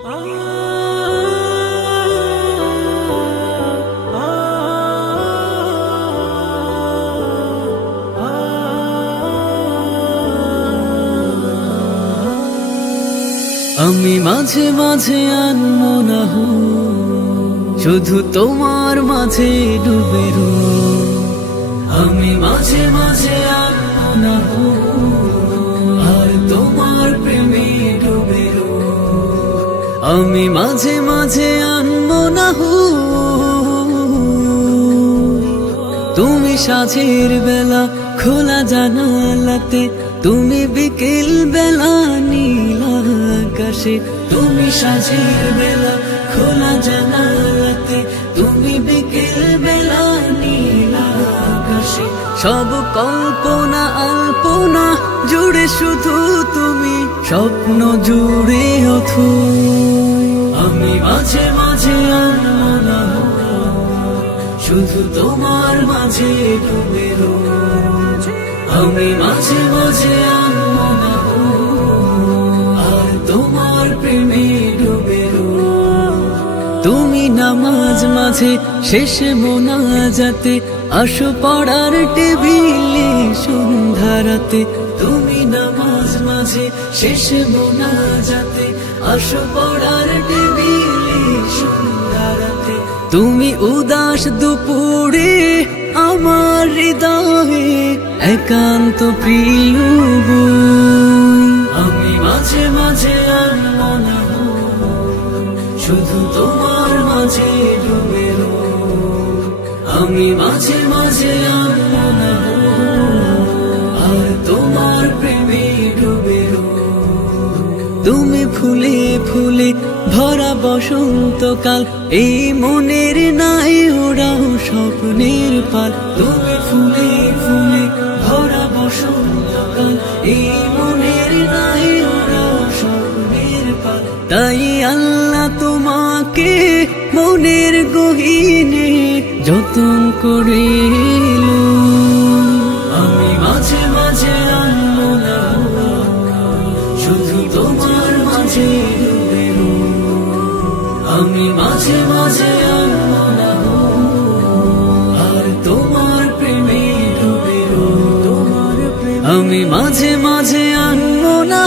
আমি মাঝে মাঝে আনমো না শুধু তোমার মাঝে ডুবে রো। আমি মাঝে মাঝে আনমো না আর তোমার প্রেমে ডুবে রো। আমি মাঝে মাঝে আনমো না তুমি সাঁঝের বেলা খোলা জানালাতে, তুমি বিকেল বেলা নীল আকাশে। তুমি সাঁঝের বেলা খোলা জানালাতে, তুমি বিকেল বেলা নীল আকাশে। সব কল্পনা আল্পনা জুড়ে শুধু তুমি, স্বপ্ন জুড়ে অথই। আমি মাঝে মাঝে আনমো না শুধু তোমার মাঝে ডুবে রো। আমি মাঝে মাঝে আনমো না আর তোমার প্রেমে ডুবে রো। তুমি নামাজ মাঝে শেষে মোনাজাতে, আসো পড়ার টেবিলে সন্ধ্যারাতে। তুমি নামাজ মাঝে শেষে মোনাজাতে, আসো পড়ার টেবিলে সন্ধ্যারাতে। তুমি উদাস দুপুরে আমার হৃদয়ে একান্ত প্রিয় বই। আমি মাঝে মাঝে আনমো না শুধু তোমার মাঝে ডুবে রো। আমি মাঝে মাঝে আনমো না আর তোমার প্রেমে ডুবে রো। তুমি ফুলে ফুলে ভরা বসন্তকাল, এই মনের নাই ওরাও স্বপ্নের পাল। তুমি ফুলে ফুলে ভরা বসন্তকাল, এই মনের নাই ওরাও স্বপ্নের পাল। তাই আল্লাহ তোমাকে মনের গহীনে যতন করে এলো। আমি মাঝে মাঝে আনমো না শুধু তোমার মাঝে ডুবে রো। আমি মাঝে মাঝে আনমো না আর তোমার প্রেমে ডুবে রো। আমি মাঝে মাঝে আনমো না